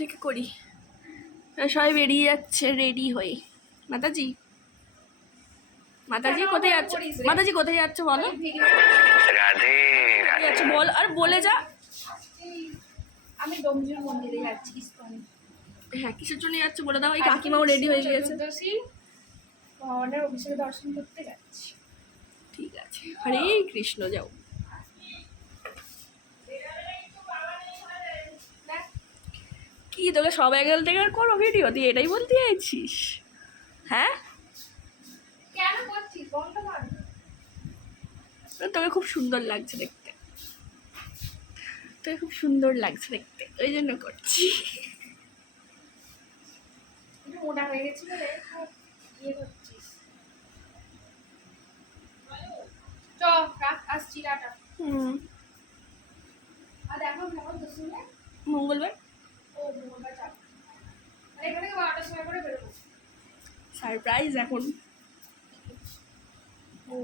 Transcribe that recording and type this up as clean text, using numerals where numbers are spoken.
থেকে করি। সবাই বেরিয়ে যাচ্ছে রেডি হয়ে। মাতাজি মাতাজি কোথায় যাচ্ছ? মাতাজি কোথায় যাচ্ছ বলো? রাধে যাচ্ছ বল, আর বলে যা। আমি ডোমজুর মন্দিরে যাচ্ছি, ইসকনে। হ্যাঁ, কিসের জন্য যাচ্ছ বলে দাও। এই কাকিমাও রেডি হয়ে গিয়েছে। চতুর্দশী ভগবানের অভিষেকে দর্শন করতে যাচ্ছি। ঠিক আছে, হরে কৃষ্ণ, যাও। কি তোকে সব অ্যাঙ্গেল থেকে করো ভিডিও, তুই এটাই বলতে চাইছিস? হ্যাঁ, কেন করছিস? বন্ধ কর। তোকে খুব সুন্দর লাগছে দেখতে, তোকে খুব সুন্দর লাগছে দেখতে, ওই জন্য করছি। একটু মোটা হয়ে গেছি বলে ইয়ে করছিস। চ রাখ, আসছি, টাটা। আর এখন কেমন তো শুনে মঙ্গলবার ও মঙ্গলবার যাব। আর এখানে 12টার সময় করে বেরোবো। সারপ্রাইজ এখন। ও